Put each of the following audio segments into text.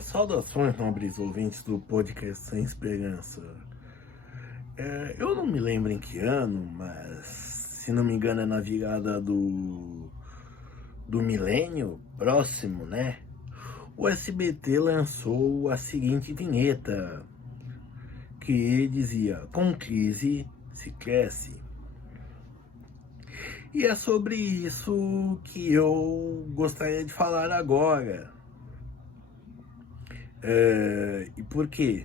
Saudações, nobres ouvintes do podcast Sem Esperança. Eu não me lembro em que ano, mas se não me engano é na virada do milênio próximo, né? O SBT lançou a seguinte vinheta, que dizia: com crise se cresce. E é sobre isso que eu gostaria de falar agora. E por quê?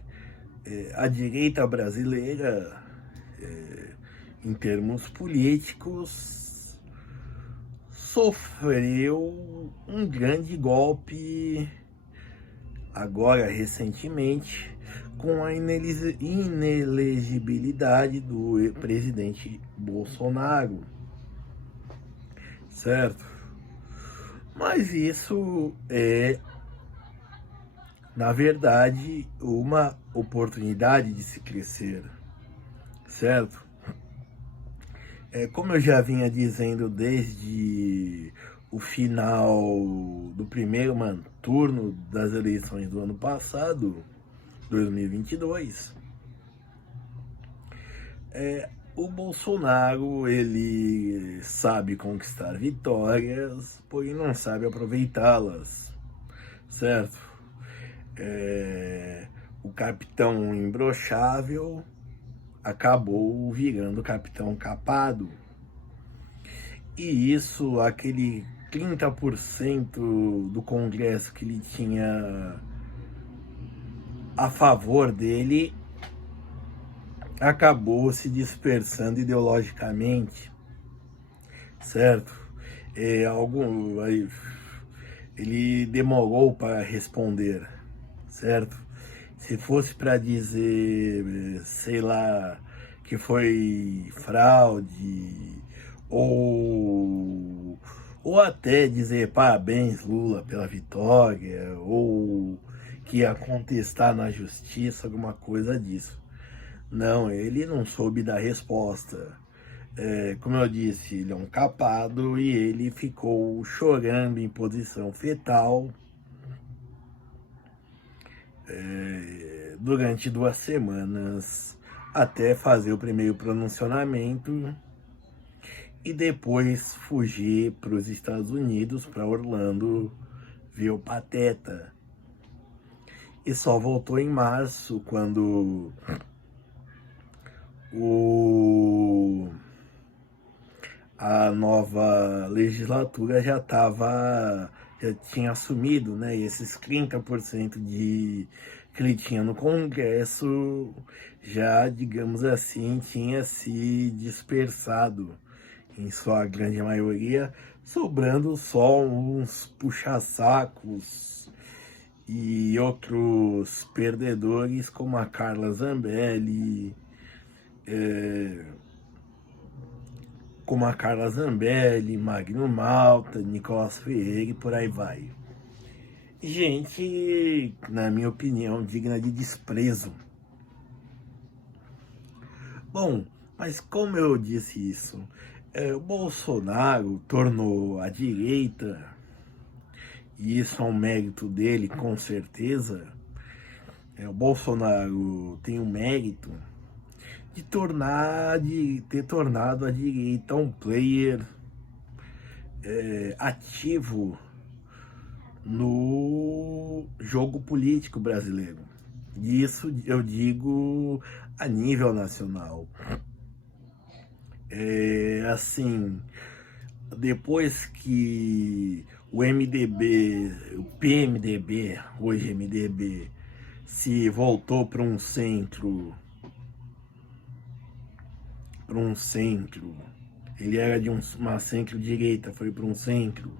A direita brasileira, em termos políticos, sofreu um grande golpe agora recentemente com a inelegibilidade do presidente Bolsonaro, certo? Mas isso é, na verdade, uma oportunidade de se crescer, certo? Como eu já vinha dizendo desde o final do primeiro turno das eleições do ano passado, 2022, o Bolsonaro, ele sabe conquistar vitórias, porém não sabe aproveitá-las, certo? O capitão imbrochável acabou virando capitão capado. E isso, aquele 30% do Congresso que ele tinha a favor dele, acabou se dispersando ideologicamente, certo? Ele demorou para responder, certo? Se fosse para dizer, sei lá, que foi fraude, ou até dizer parabéns Lula pela vitória, ou que ia contestar na justiça, alguma coisa disso. Não, ele não soube dar resposta. Como eu disse, ele é um capado e ele ficou chorando em posição fetal durante 2 semanas até fazer o primeiro pronunciamento e depois fugir para os Estados Unidos, para Orlando, ver o Pateta. E só voltou em março, quando a nova legislatura já tinha assumido, né? E esses 30% que ele tinha no Congresso já, digamos assim, tinha se dispersado em sua grande maioria, sobrando só uns puxa-sacos e outros perdedores como a Carla Zambelli, Magno Malta, Nicolas Ferreira e por aí vai. Gente, na minha opinião, digna de desprezo. Bom, mas como eu disse isso, o Bolsonaro tornou a direita, e isso é um mérito dele, com certeza. O Bolsonaro tem o mérito de ter tornado a direita um player ativo no jogo político brasileiro. E isso eu digo a nível nacional. Assim, depois que o MDB, o PMDB, hoje MDB, se voltou para um centro, ele era de uma centro-direita, foi para um centro,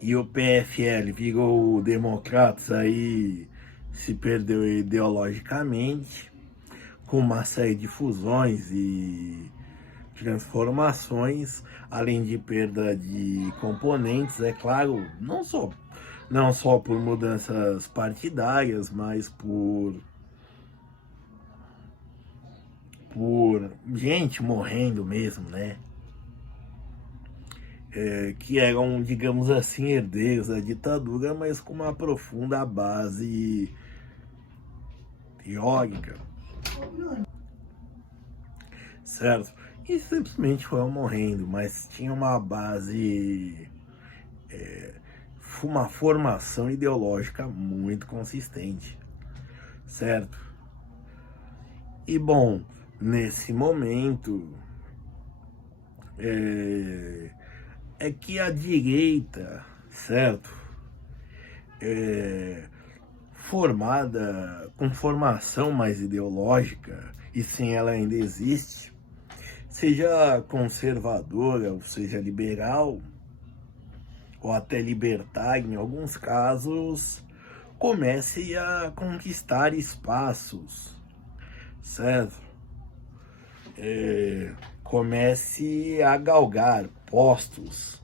e o PFL virou Democratas, aí se perdeu ideologicamente, com uma série de fusões e transformações, além de perda de componentes, é claro, não só por mudanças partidárias, mas por gente morrendo mesmo, né? que eram, digamos assim, herdeiros da ditadura, mas com uma profunda base teórica, certo? E simplesmente foram morrendo, mas tinha uma base, uma formação ideológica muito consistente, certo? E bom, nesse momento é que a direita, certo? Formada com formação mais ideológica, e sim, ela ainda existe, seja conservadora, ou seja liberal, ou até libertária em alguns casos, comece a conquistar espaços, certo? Comece a galgar postos,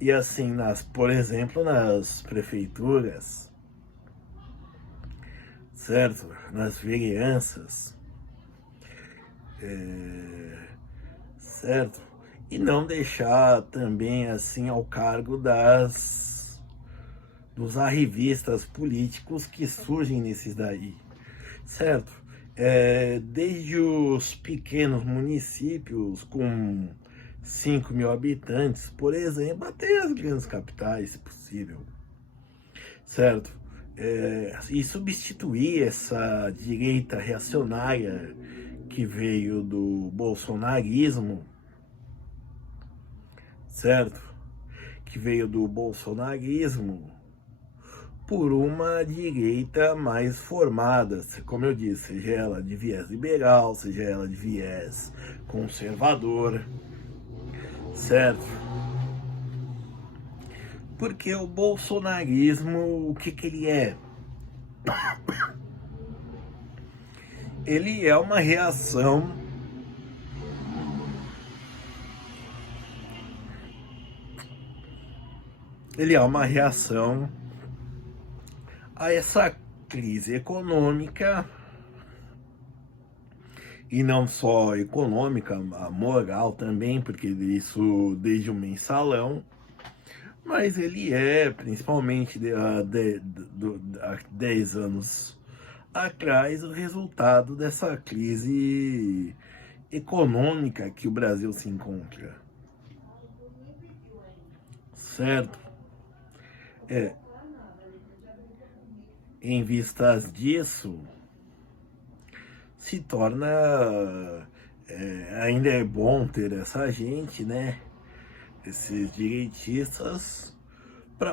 e assim, por exemplo, nas prefeituras, certo? Nas vereanças, certo? E não deixar também assim ao cargo dos arrivistas políticos que surgem nesses daí, certo? Desde os pequenos municípios com 5 mil habitantes, por exemplo, até as grandes capitais, se possível, certo? E substituir essa direita reacionária que veio do bolsonarismo, certo? Que veio do bolsonarismo por uma direita mais formada, como eu disse, seja ela de viés liberal, seja ela de viés conservador, certo? Porque o bolsonarismo, o que ele é? Ele é uma reação a essa crise econômica, e não só econômica, a moral também, porque isso desde o mensalão, mas ele é principalmente há 10 anos atrás o resultado dessa crise econômica que o Brasil se encontra, certo? Em vistas disso, se torna ainda é bom ter essa gente, né? Esses direitistas,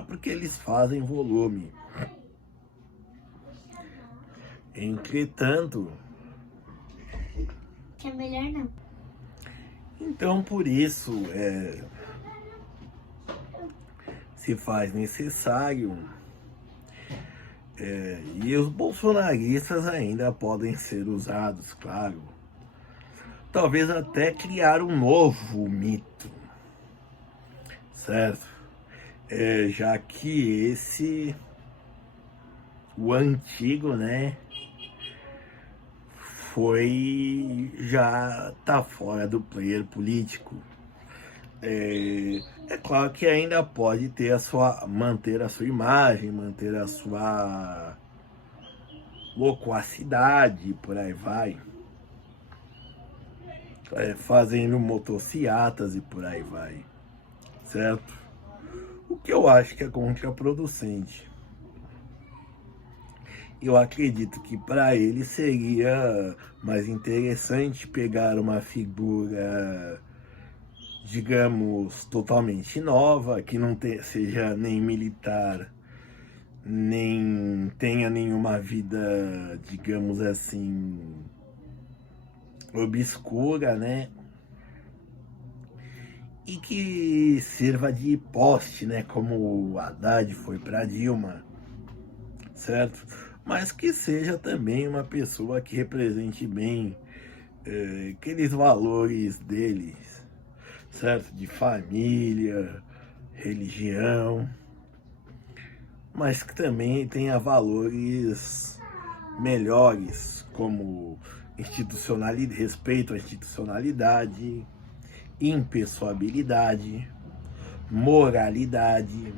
porque eles fazem volume. Entretanto, que é melhor não. Então por isso se faz necessário, e os bolsonaristas ainda podem ser usados, claro, talvez até criar um novo mito, certo? Já que o antigo, né, já tá fora do player político. É claro que ainda pode ter manter a sua imagem, manter a sua loquacidade, por aí vai, fazendo motociatas e por aí vai, certo? O que eu acho que é contraproducente. Eu acredito que para ele seria mais interessante pegar uma figura, digamos, totalmente nova, que não seja nem militar, nem tenha nenhuma vida, digamos assim, obscura, né? E que sirva de poste, né? Como o Haddad foi para Dilma, certo? Mas que seja também uma pessoa que represente bem aqueles valores deles, certo? De família, religião, mas que também tenha valores melhores, como institucionalidade, respeito à institucionalidade impessoabilidade, moralidade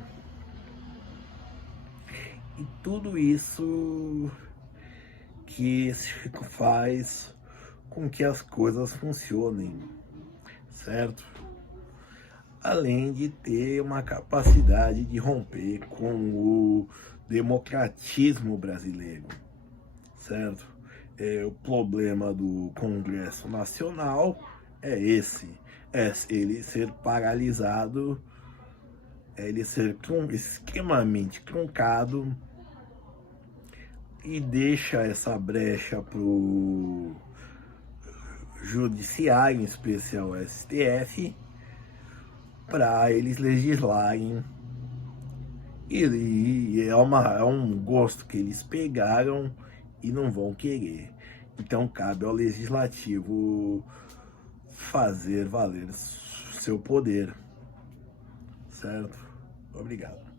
e tudo isso que faz com que as coisas funcionem, certo? Além de ter uma capacidade de romper com o democratismo brasileiro, certo? O problema do Congresso Nacional é esse, é ele ser paralisado, é ele ser extremamente truncado e deixa essa brecha para o judiciário, em especial o STF, para eles legislarem. E é um gosto que eles pegaram e não vão querer. Então cabe ao legislativo fazer valer seu poder, certo? Obrigado.